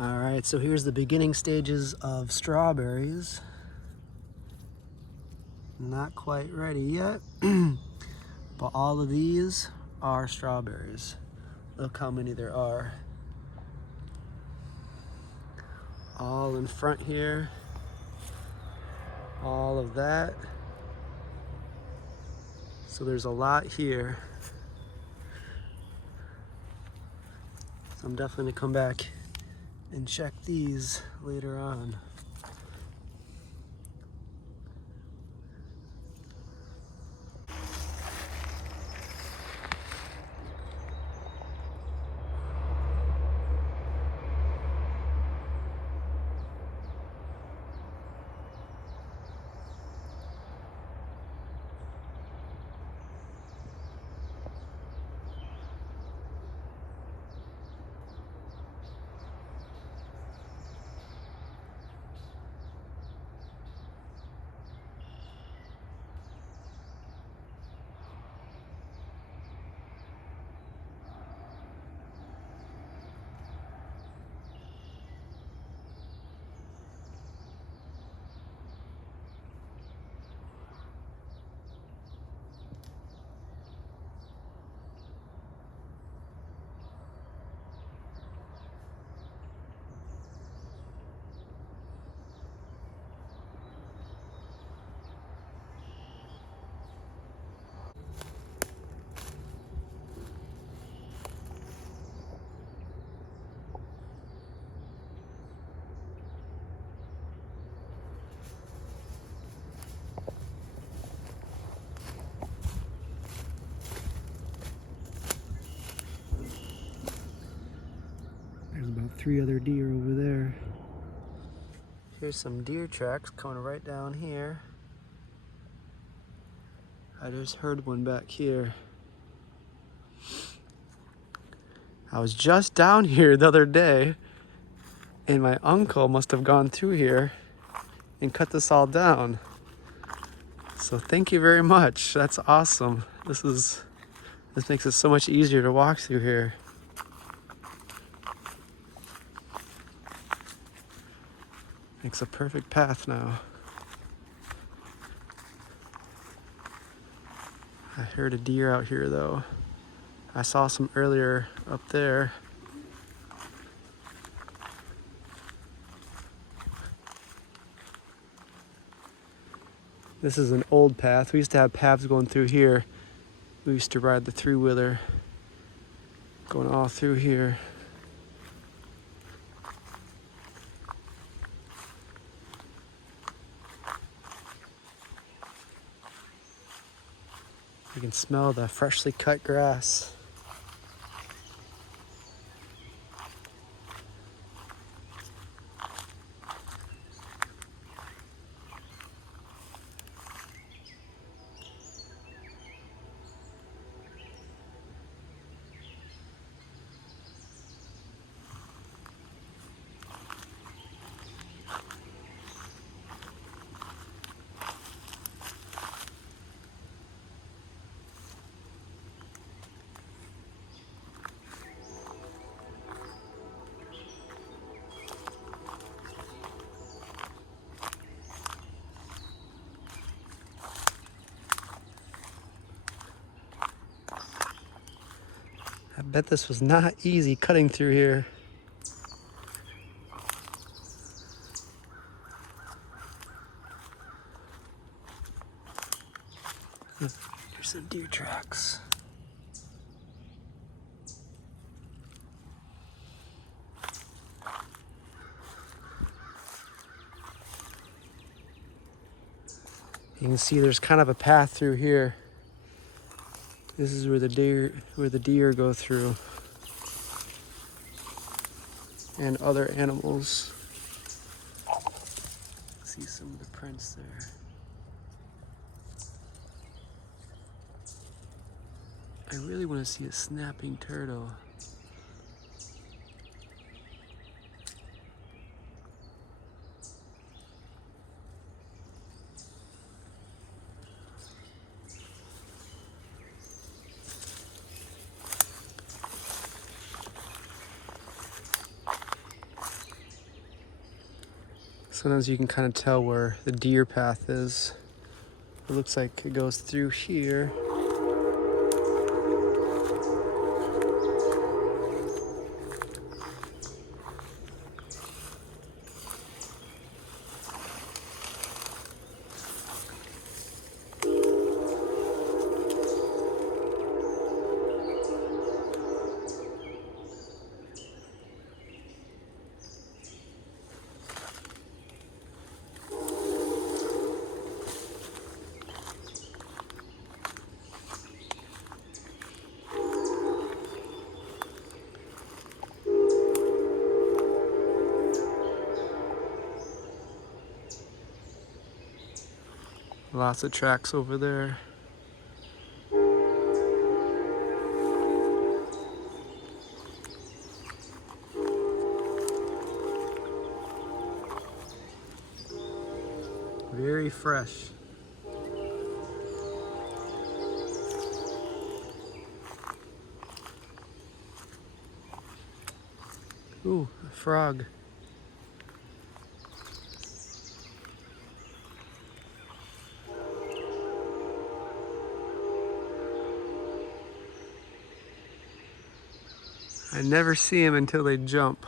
All right, so here's the beginning stages of strawberries. Not quite ready yet, but all of these are strawberries. Look how many there are. All in front here. All of that. So there's a lot here. So I'm definitely gonna come back and check these later on. There's about 3 other deer over there. Here's some deer tracks coming right down here. I just heard one back here. I was just down here the other day, and my uncle must have gone through here and cut this all down. So thank you very much. That's awesome. This makes it so much easier to walk through here. Makes a perfect path now. I heard a deer out here though. I saw some earlier up there. This is an old path. We used to have paths going through here. We used to ride the 3-wheeler going all through here. You can smell the freshly cut grass. I bet this was not easy cutting through here. Here's some deer tracks. You can see there's kind of a path through here. This is where the deer go through, and other animals. See some of the prints there. I really want to see a snapping turtle. Sometimes you can kind of tell where the deer path is. It looks like it goes through here. Lots of tracks over there. Very fresh. Ooh, a frog. I never see them until they jump.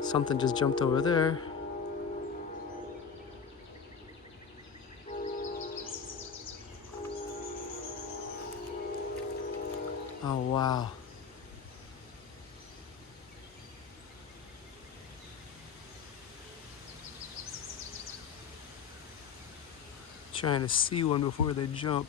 Something just jumped over there. Oh, wow. Trying to see one before they jump.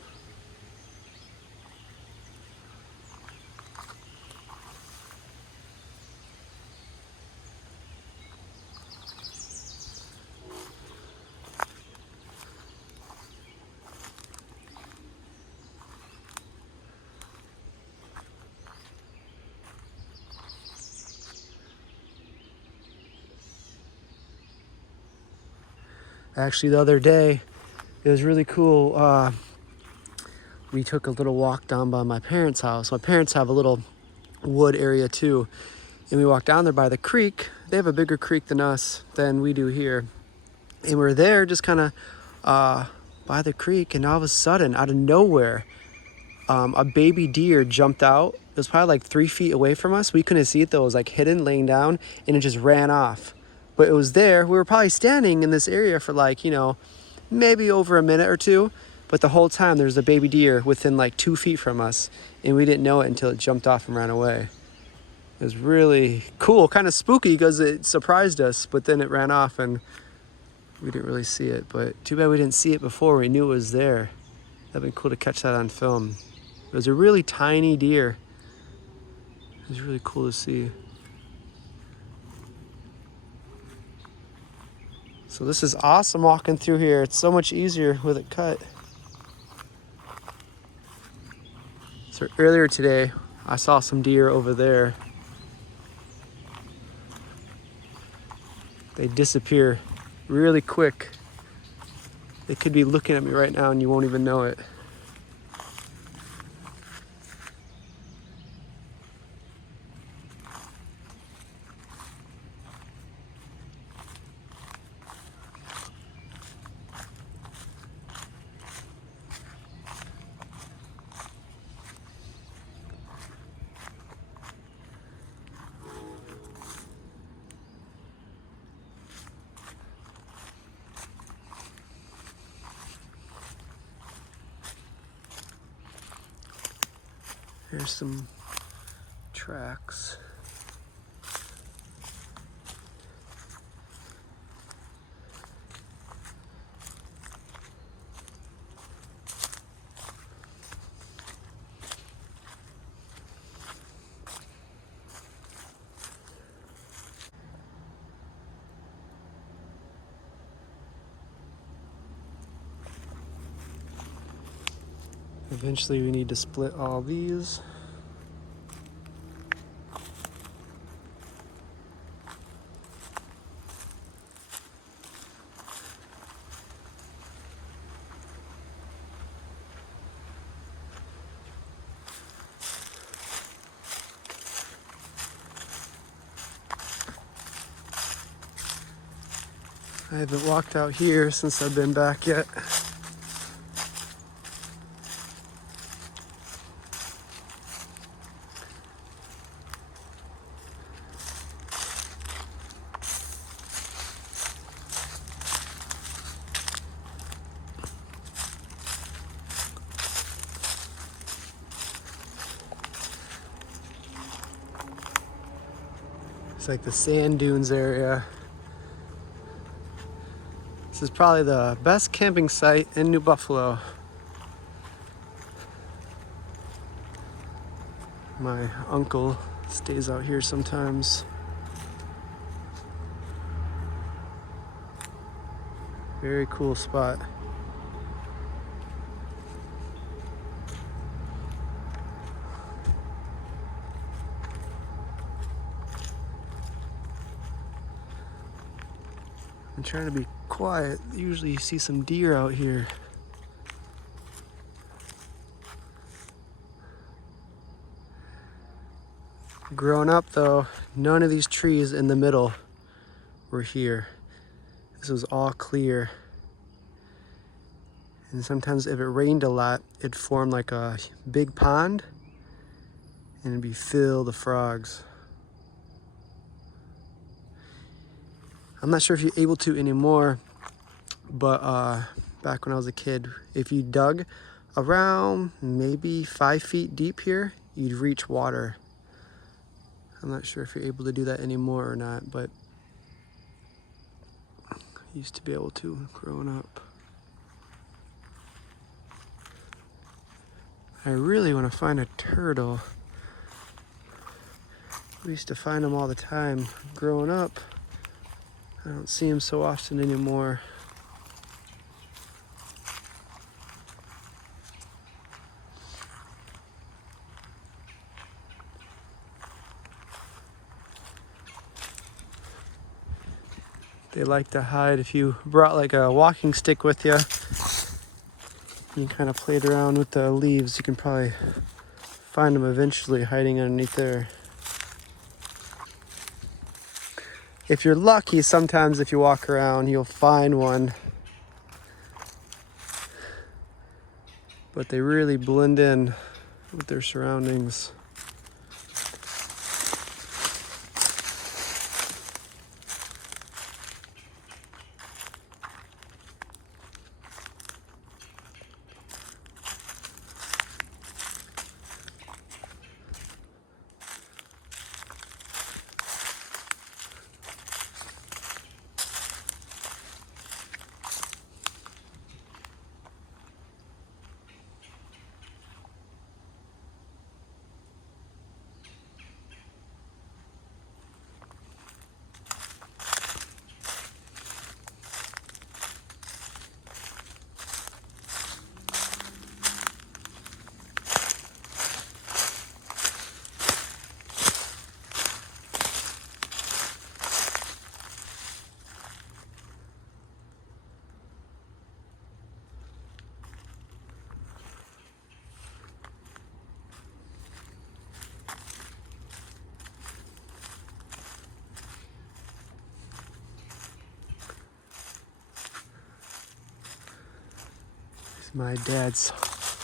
Actually, the other day, it was really cool. We took a little walk down by my parents' house. My parents have a little wood area too. And we walked down there by the creek. They have a bigger creek than us, than we do here. And we're there just kind of by the creek, and all of a sudden, out of nowhere, a baby deer jumped out. It was probably like 3 feet away from us. We couldn't see it though. It was like hidden, laying down, and it just ran off. But it was there. We were probably standing in this area for like, you know, maybe over a minute or two. But the whole time there's a baby deer within like 2 feet from us, and we didn't know it until it jumped off and ran away. It was really cool, kind of spooky because it surprised us, but then it ran off and we didn't really see it. But too bad we didn't see it before. We knew it was there. That'd been cool to catch that on film. It was a really tiny deer. It was really cool to see. So this is awesome walking through here. It's so much easier with it cut. So earlier today, I saw some deer over there. They disappear really quick. They could be looking at me right now and you won't even know it. Here's some tracks. Eventually we need to split all these. I haven't walked out here since I've been back yet. It's like the sand dunes area. This is probably the best camping site in New Buffalo. My uncle stays out here sometimes. Very cool spot. I'm trying to be quiet. Usually you see some deer out here. Growing up though, none of these trees in the middle were here. This was all clear. And sometimes if it rained a lot, it'd form like a big pond and it'd be filled with frogs. I'm not sure if you're able to anymore, but back when I was a kid, if you dug around maybe 5 feet deep here, you'd reach water. I'm not sure if you're able to do that anymore or not, but I used to be able to growing up. I really want to find a turtle. We used to find them all the time growing up. I don't see them so often anymore. They like to hide. If you brought like a walking stick with you, you kind of played around with the leaves, you can probably find them eventually hiding underneath there. If you're lucky, sometimes if you walk around, you'll find one. But they really blend in with their surroundings. It's my dad's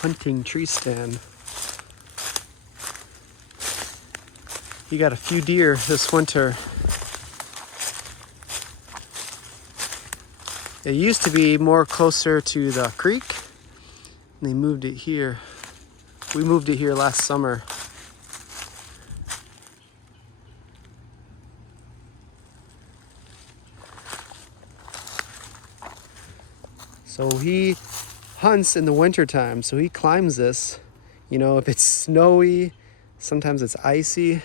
hunting tree stand. He got a few deer this winter. It used to be more closer to the creek, and they moved it here. We moved it here last summer. So he hunts in the winter time, so he climbs this. You know, if it's snowy, sometimes it's icy.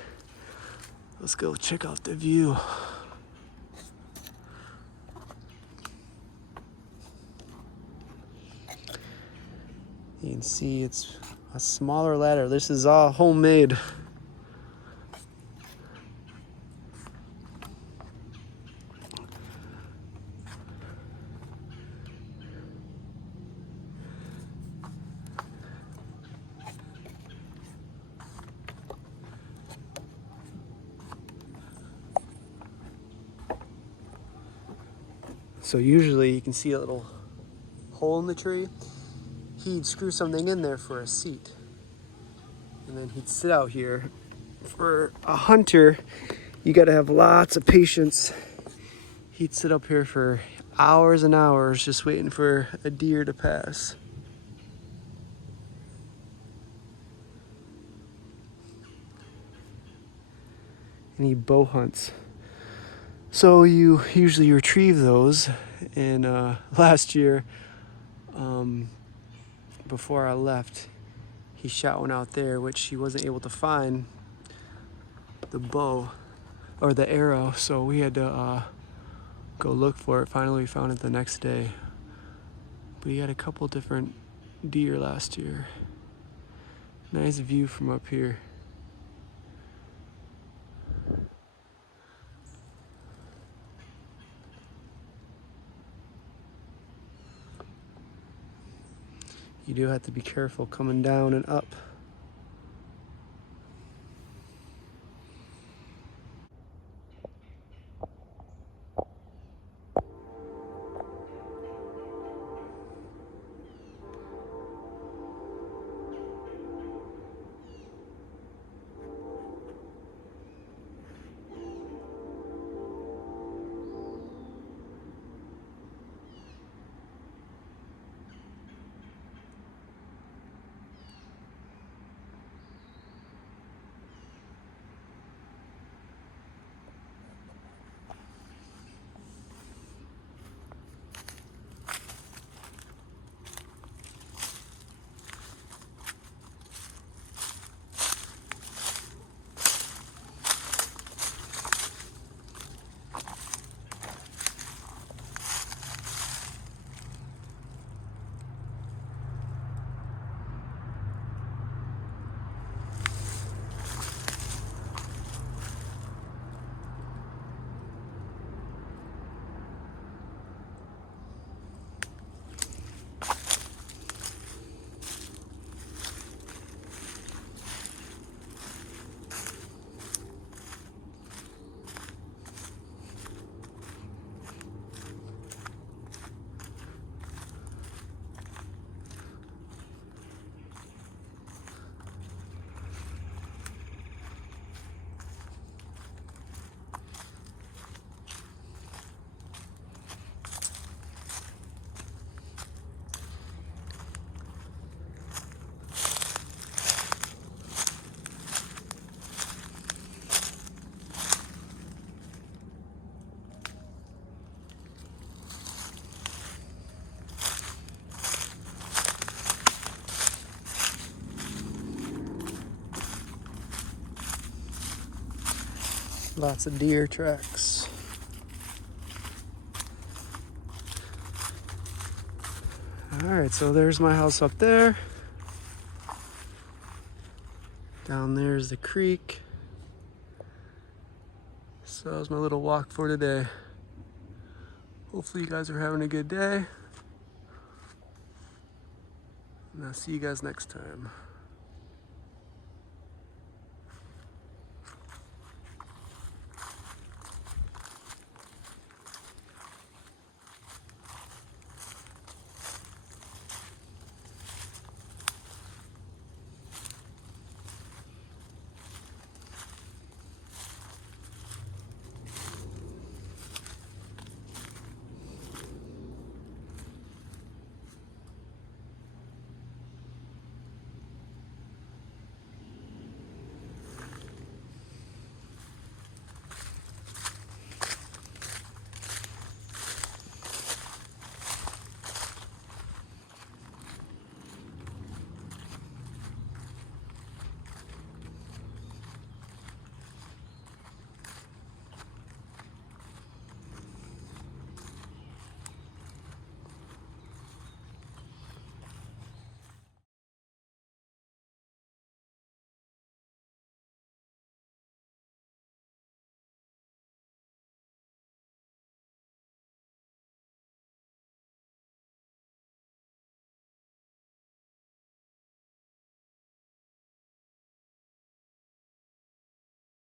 Let's go check out the view. You can see it's a smaller ladder. This is all homemade. So usually you can see a little hole in the tree. He'd screw something in there for a seat. And then he'd sit out here. For a hunter, you gotta have lots of patience. He'd sit up here for hours and hours just waiting for a deer to pass. And he bow hunts. So you usually retrieve those. And last year, before I left, he shot one out there, which he wasn't able to find the bow or the arrow, so we had to go look for it. Finally, we found it the next day. But he had a couple different deer last year. Nice view from up here. You do have to be careful coming down and up. Lots of deer tracks. All right, so there's my house up there. Down there's the creek. So that was my little walk for today. Hopefully you guys are having a good day. And I'll see you guys next time.